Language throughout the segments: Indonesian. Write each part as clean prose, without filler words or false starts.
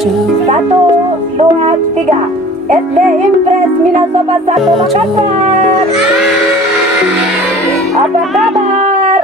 Satu, dua, tiga. SD Impres Minasoba 1 Makassar. Apa kabar?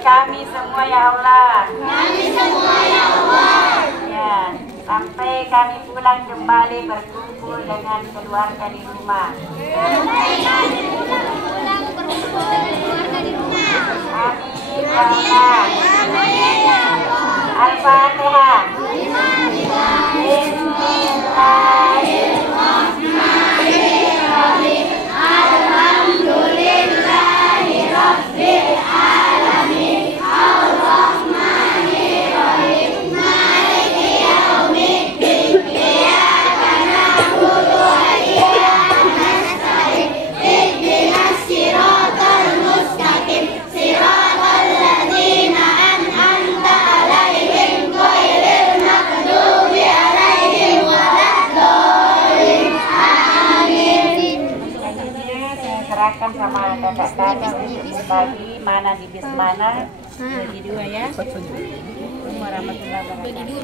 Kami semua ya Allah. Ya, sampai kami pulang kembali berkumpul dengan keluarga di rumah. Amin ya Allah. Al-Fatihah. Bismillahirrahmanirrahim. Alhamdulillahirabbil alamin. Ar-Rahmanirrahim. Maliki yaumiddin. Iyyaka na'budu wa iyyaka nasta'in. Ihdinas siratal mustaqim. Siratal ladzina an'amta 'alaihim ghairil maghdubi 'alaihim waladdallin. Amin. Serahkan sama kakak tadi bagi mana di bis mana bagi dua ya. Assalamualaikum warahmatullahi wabarakatuh.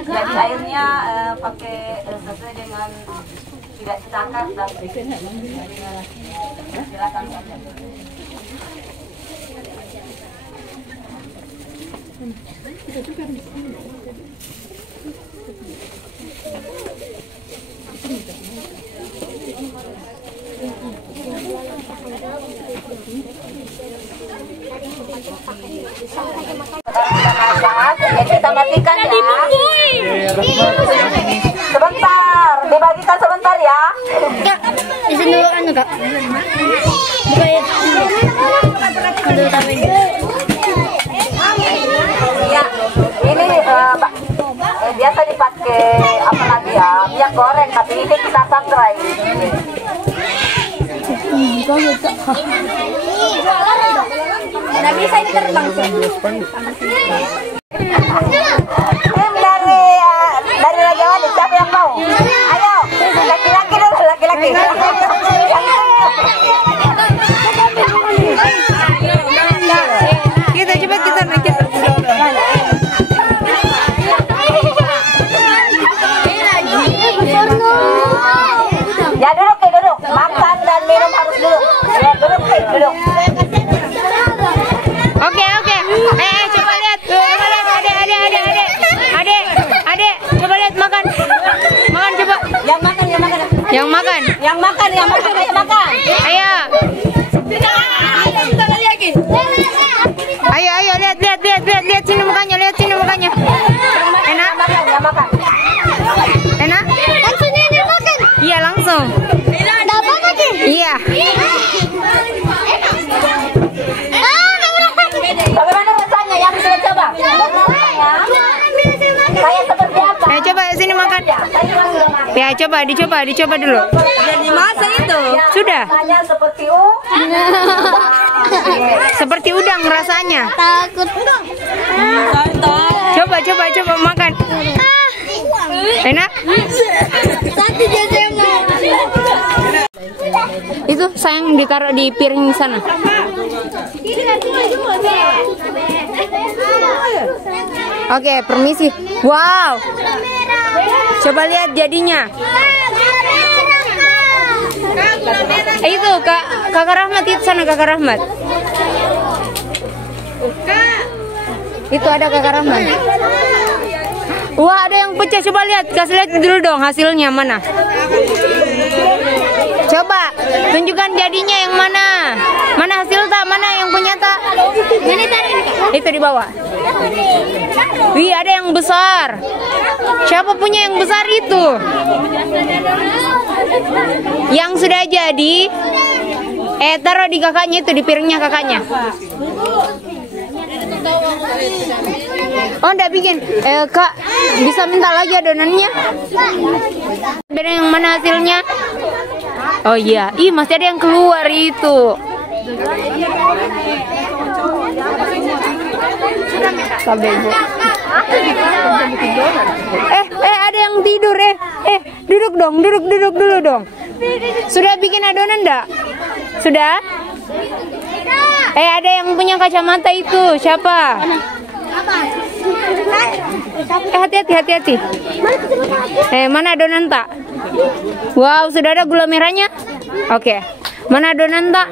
Jadi airnya pakai sesuai dengan tidak ditakar tapi silakan saja. Jadi kita matikan ya. Sebentar, dibagikan sebentar ya. Kak, di sini dulu anu kak. Buka ya. Aduh, tapi Ya, ini biasa dipakai apa lagi ya? Minyak goreng, tapi ini kita sangrai. nggak bisa ini terbang sih. Tim dari Raja Wali, siapa yang mau? Ayo, laki-laki dulu, laki-laki. Kita cepat kita naik. Ya duduk, duduk. Makan dan minum harus duduk. Ya duduk, duduk. Oke. Coba lihat. Adek, coba lihat makan. Makan coba. Yang makan. Ayo. Ayo lihat sini mukanya, Enak? Enak? Langsung ini makan. Iya, langsung. Dapat lagi. Iya. Bagaimana rasanya yang sudah coba? Kayak seperti apa? Ayo coba sini makan. Ya, dicoba dulu. Jadi masa itu. Sudah. Rasanya seperti Seperti udang rasanya. Takut. Coba makan. Enak? Satu dia mau. Itu sayang ditaruh di piring sana. Oke, permisi. Wow. Coba lihat jadinya. Itu Kakak Rahmat itu sana, Kakak Rahmat. Itu ada Kakak Rahmat. Wah, ada yang pecah. Coba lihat, kasih lihat dulu dong hasilnya mana. Coba tunjukkan jadinya yang mana. Mana hasil tak? Mana yang punya tak? Itu di bawah. Wih, ada yang besar. Siapa punya yang besar itu? Yang sudah jadi. Taruh di kakaknya itu, di piringnya kakaknya. Oh, enggak bikin. Kak, bisa minta lagi adonannya? Beda yang mana hasilnya? Oh iya, masih ada yang keluar itu. Ada yang tidur duduk dulu dong. Sudah bikin adonan enggak? Sudah? Ada yang punya kacamata itu, siapa? Hati-hati. Mana adonan tak? Wow, sudah ada gula merahnya? Oke. Mana adonan tak?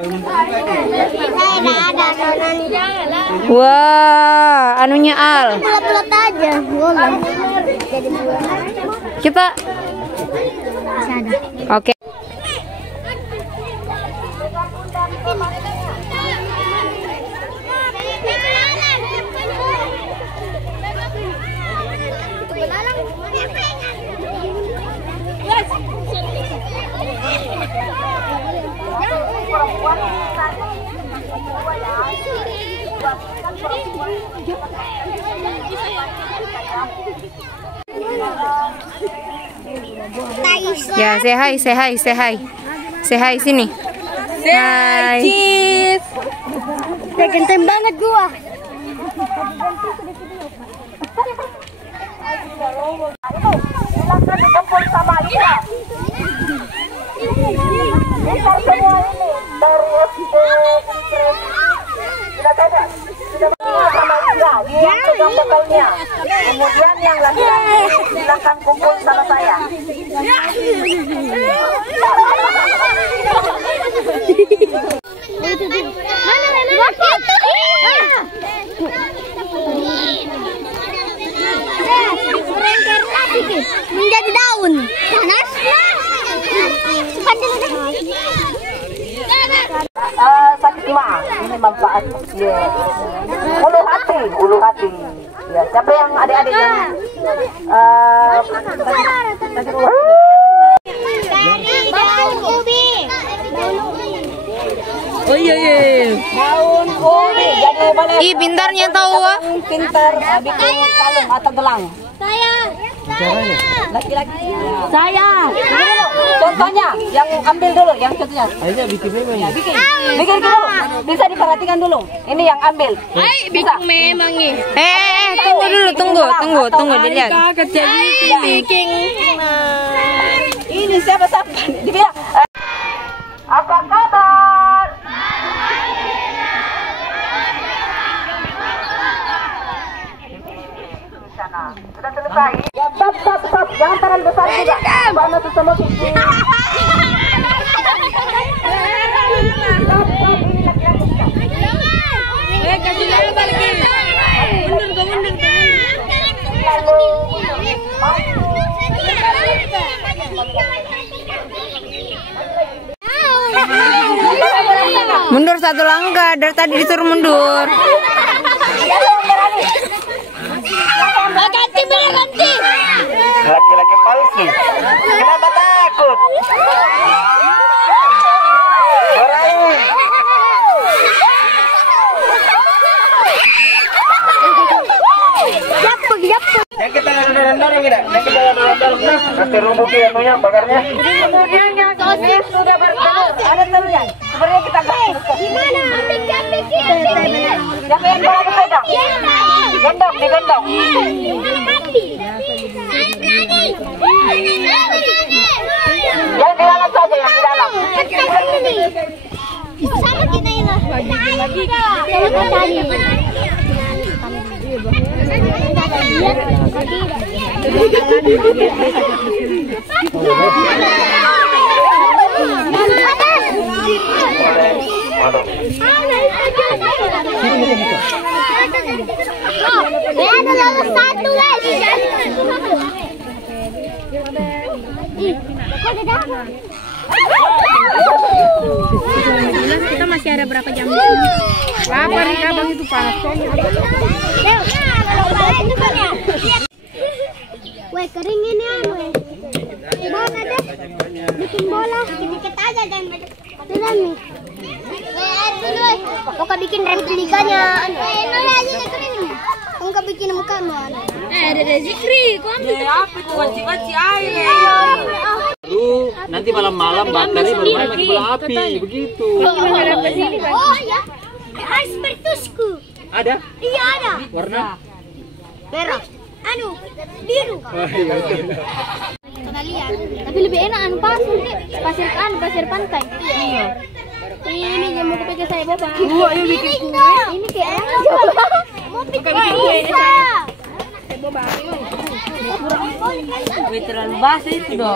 Wah, anunya Al. Bulat-bulat aja. Kita. Oke. Ya, say hi sini. Hai. Cheese. Ganteng banget gua. Kemudian yang laki-laki silakan kumpul sama saya. Mana Rena? Menjadi daun. Panas. Sakit mah, ini manfaat. Yes. Ulu hati. Ya, siapa yang adik-adik yang daun ubi. Oh iya. daun ubi. Jadi boleh. Ih, pintarnya tahu ah. Pintar bikin kalung atau gelang. Laki-laki. Saya. Contohnya, yang ambil dulu, yang contohnya. Ayo bikin memang. Ya, bikin dulu. Bisa diperhatikan dulu. Ini yang ambil. Bisa. Memang nih. Tunggu dilihat. Bikin. Ini siapa? Dibilang. Apa kabar? Sudah selesai. Ya, stop. Jangan terlalu besar juga. Bana tuh sama kiki. Kasih dulu balikin. Mundur. Mundur 1 langkah, dari tadi disuruh mundur. Ganti. Laki-laki palsu. Kenapa takut? Berani. Yang kita dorong tidak? Yang kita dorong nah, kasih rubuh anunya bakarnya. Kemudian yang sudah bertelur, ada telurnya. Sebenarnya kita gas. Gimana? Siapa yang bawa pegang? Digendong. Yang di dalam saja, yang di dalam. Sama kita ini. Kita masih ada berapa jam? Lapar nih kabang itu panas. Weh, kering ini anu. Gimana deh? Bikin bola, dikit aja dan betulan nih. Kok bikin replikanya? Kok bikin muka man? Ada Zikri, kok ambil Waci air. Nanti malam-malam baterai bermain pakai bola api, begitu. Oh ya, aspertusku. Ada? Iya ada. Warna? Merah. Anu, biru. Kita lihat. Tapi lebih enak pasir pantai. Iya. Ini yang mau pakai saya boba. Ayo bikin kue. Ini kayak coba. Mau bikin kue ini saya. Boba. Wih, terlalu basi itu dong.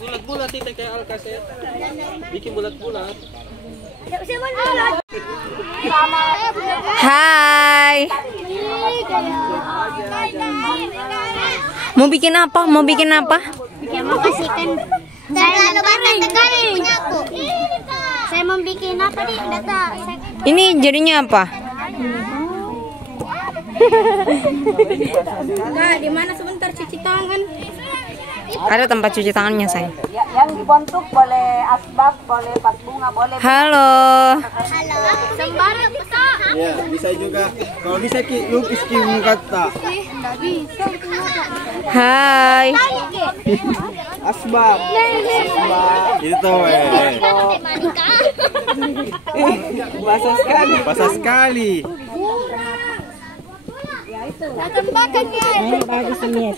Bulat-bulat itu kayak alkaset. Bikin bulat-bulat. Hai. Mau bikin apa? Mau kasihkan. Saya lebaran sekali punya aku. Saya mau bikin apa nih? Data. Ini jadinya apa? Nah, di mana sebentar cuci tangan? Ada tempat cuci tangannya, sayang. Ya, yang dibentuk boleh asbak, boleh pas bunga, boleh. Halo. Halo. Sembarang besar. Ya, bisa juga. Kalau bisa lukis muka tak. Hai. Asbak. Itu basah sekali. Akan makan ya. Bagus ini.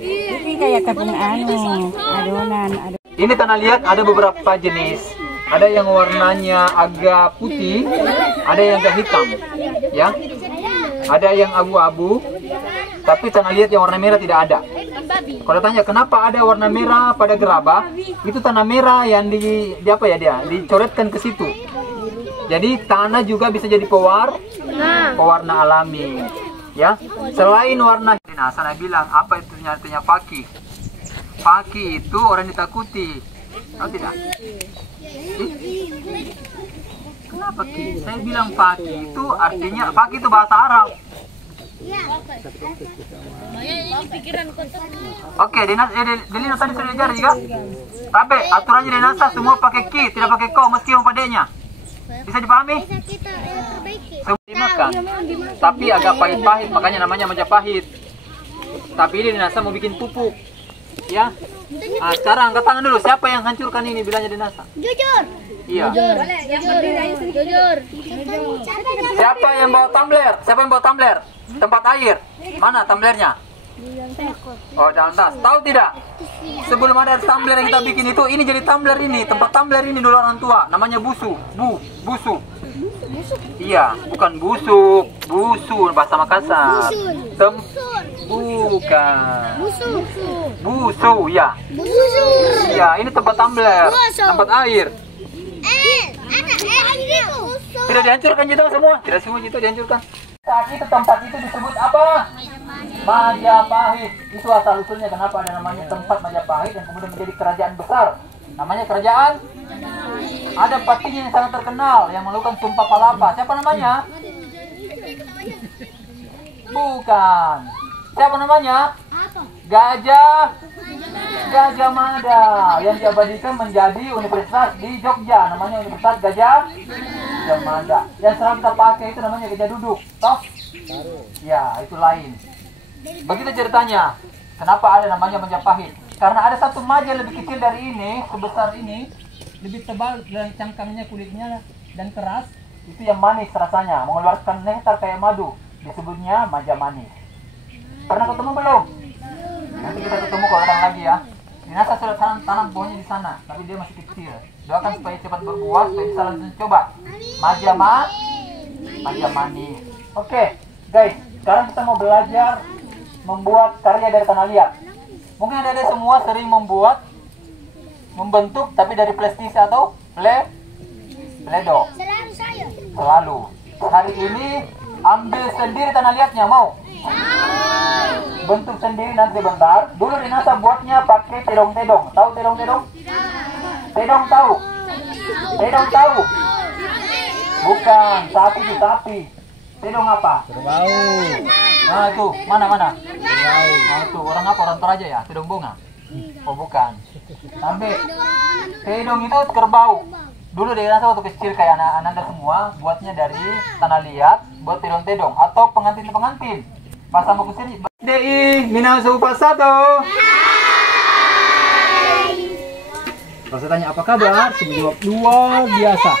Ini kayak tepung adonan. Ini tanah liat ada beberapa jenis. Ada yang warnanya agak putih, ada yang agak hitam, ya. Ada yang abu-abu, tapi tanah liat yang warna merah tidak ada. Kalau tanya kenapa ada warna merah pada gerabah, itu tanah merah yang dicoretkan ke situ. Jadi tanah juga bisa jadi pewarna alami, ya. Selain warna, nah sana bilang apa itu artinya paki? Paki itu orang ditakuti, tahu tidak? Kenapa Ki? Saya bilang paki itu artinya, paki itu bahasa Arab. Oke, Delina tadi sudah diajar juga. Tapi aturannya di NASA semua pakai ki, tidak pakai ko, meski yang padanya. Bisa dipahami? Semua dimakan, tapi agak pahit-pahit, makanya namanya Majapahit. Tapi ini di NASA mau bikin pupuk, ya. Nah, sekarang angkat tangan dulu. Siapa yang hancurkan ini bilangnya di NASA? Jujur. Iya. Jujur. Siapa yang bawa tumbler? Siapa yang bawa tumbler? Tempat air. Mana tumblernya? Oh, dalam tas. Tahu tidak? Sebelum ada tumbler yang kita bikin itu, ini jadi tumbler ini. Tempat tumbler ini dulu orang tua. Namanya busu. Busu. Iya, bukan busuk. Busu bahasa Makassar. Bukan. Busu, ya. Ya, ini tempat tumbler. Tempat air. Tidak dihancurkan gitu semua. Tidak semua itu dihancurkan. Saat itu tempat itu disebut apa? Majapahit. Itu asal usulnya kenapa ada namanya tempat Majapahit dan kemudian menjadi kerajaan besar. Namanya kerajaan. Ada patinya yang sangat terkenal yang melakukan sumpah palapa. Siapa namanya? Bukan. Siapa namanya? Gajah Mada yang diabadikan menjadi universitas di Jogja. Namanya Universitas Gajah Mada. Yang selalu kita pakai itu namanya gajah duduk. Toh? Ya, itu lain. Begitu ceritanya. Kenapa ada namanya Majapahit? Karena ada satu maja lebih kecil dari ini, sebesar ini, lebih tebal dan cangkangnya, kulitnya dan keras. Itu yang manis rasanya, mengeluarkan nektar kayak madu. Disebutnya maja manis. Pernah ketemu belum? Nanti kita ketemu kalau datang lagi ya. Di NASA sudah tanam pohonnya di sana, tapi dia masih kecil. Doakan supaya cepat berbuah, supaya bisa langsung coba. Maja manis. Oke, guys, sekarang kita mau belajar membuat karya dari tanah liat. Mungkin ada semua sering membentuk, tapi dari plastis atau pledo. Selalu. Hari ini ambil sendiri tanah liatnya, mau? Bentuk sendiri nanti bentar. Dulu di NASA buatnya pakai tedong-tedong. Tahu tedong-tedong? Tedong tahu? Tedong tahu? Bukan, sapi. Tedong apa? Kerbau. Nah itu, mana? Nah itu, orang apa? Orang Toraja ya? Tedong bunga? Oh bukan. Sampai tedong itu kerbau. Dulu di NASA waktu kecil kayak anak-anak semua buatnya dari tanah liat, buat tedong-tedong atau pengantin-pengantin. Bahasa mau kesini. DI Minasu Pasato. Kalau saya tanya apa kabar, sebelum luar biasa.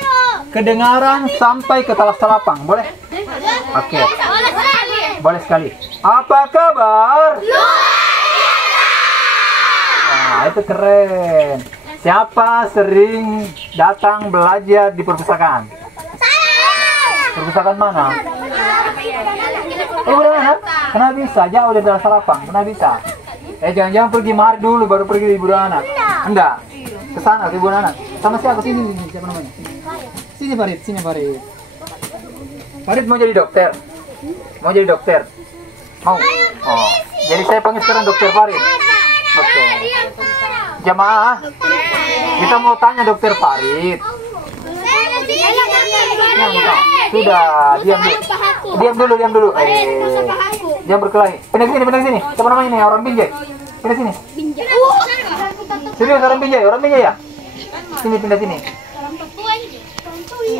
Kedengaran sampai ke Talak Salapang, boleh? Oke. Boleh sekali. Apa kabar? Nah, itu keren. Siapa sering datang belajar di perpustakaan? Perpustakaan mana? Oh, udah, kenapa bisa? Jauh dari Talak Salapang, kenapa bisa? Jangan-jangan pergi mahar dulu baru pergi ibu anak. Enggak. Ke sana ke ibu anak. Sama siapa? Sini, siapa namanya? Sini Farid. Farid mau jadi dokter. Mau? Oh. Jadi saya panggil sekarang Dokter Farid. Oke. Jamaah, kita mau tanya Dokter Farid. Sudah, diam dulu. Jangan berkelahi. Pindah sini. Siapa namanya nih? Orang Binjai. Pindah sini. Serius orang Binjai ya? Sini, pindah sini.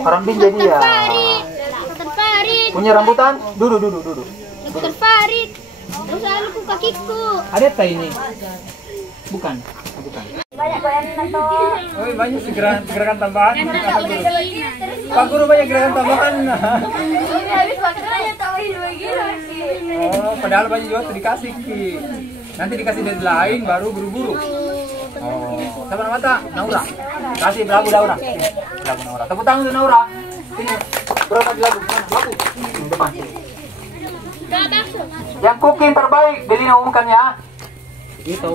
Orang Binjai dia. Punya rambutan? Duduk. Dokter Farid. Terus lalu kakiku. Ada apa ini? Bukan. Oh, banyak gerakan tambahan. Pak Guru banyak gerakan tambahan. Oh, padahal banyak juga tuh dikasih Ki. Nanti dikasih deadline baru buru-buru. Oh, sama nama tak? Naura. Kasih lagu Naura. Lagu Naura. Tepuk tangan untuk Naura. Sini. Berapa di lagu? Mana? Lagu. Depan. Yang cooking terbaik, Delina umumkan ya. Itu.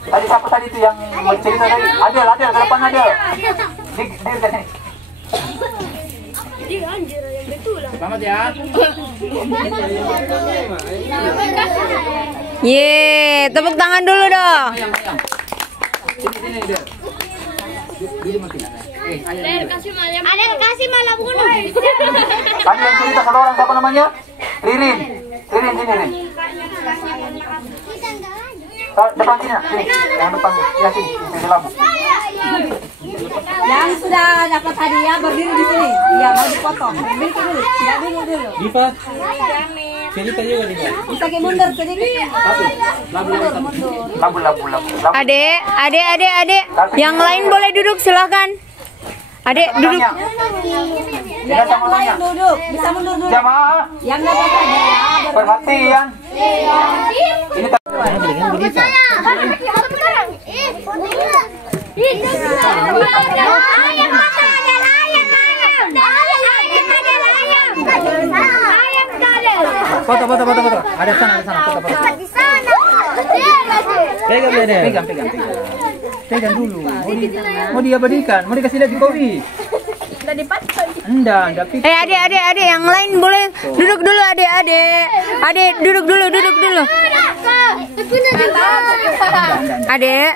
Tadi siapa tadi itu yang bercerita tadi? Adel, ke depan Adel. Di sini. Selamat ya. Ye, tepuk tangan dulu dong. Sini Del. Adel kasih malah bunuh. Tadi yang cerita satu orang siapa namanya? Ririn sini Rin. Depan sini, yang depan, ya sini lampu. Yang sudah dapat hadiah berdiri di sini. Iya, mau dipotong. Berdiri dulu. Tidak dulu. Diva. Cerita juga nih. Bisa ke mundur sedikit. Labu. Adek. Yang lain boleh duduk, silahkan. Adek duduk. Tidak sama lainnya. Duduk. Bisa mundur dulu. Jamaah, Yang dapat hadiah. perhatian. Ini foto. Ada sana, foto. Pegang dulu. Mau diabadikan, mau dikasih lihat di Jokowi. Enggak pikir. Adek, yang lain boleh duduk dulu, adek. Adek, duduk dulu. Adek,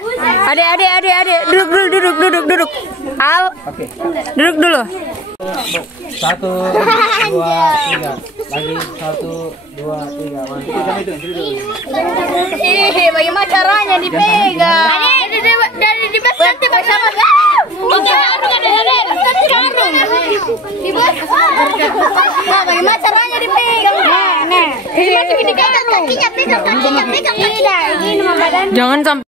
duduk. Al, Oke. duduk dulu. 1, 2, 3. Lagi 1, 2, 3. Bagaimana caranya dipegang? Dari di bas nanti bersama. Bagaimana caranya dipegang? Kakinya pegang. Tidak, ini badan. Jangan sampai